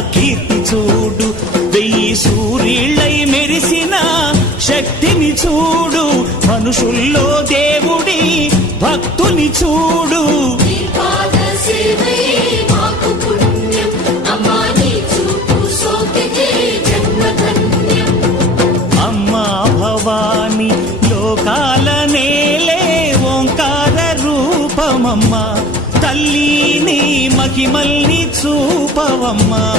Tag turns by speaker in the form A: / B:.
A: కీర్తి చూడు వెయ్యి సూర్యుళ్ళై మెరిసిన శక్తిని చూడు. మనుషుల్లో దేవుడి భక్తుని చూడు.
B: నీ అమ్మా
A: భవాని లోకాల నేలే ఓంకార తల్లి నీ మహిమల్ని చూపవమ్మా.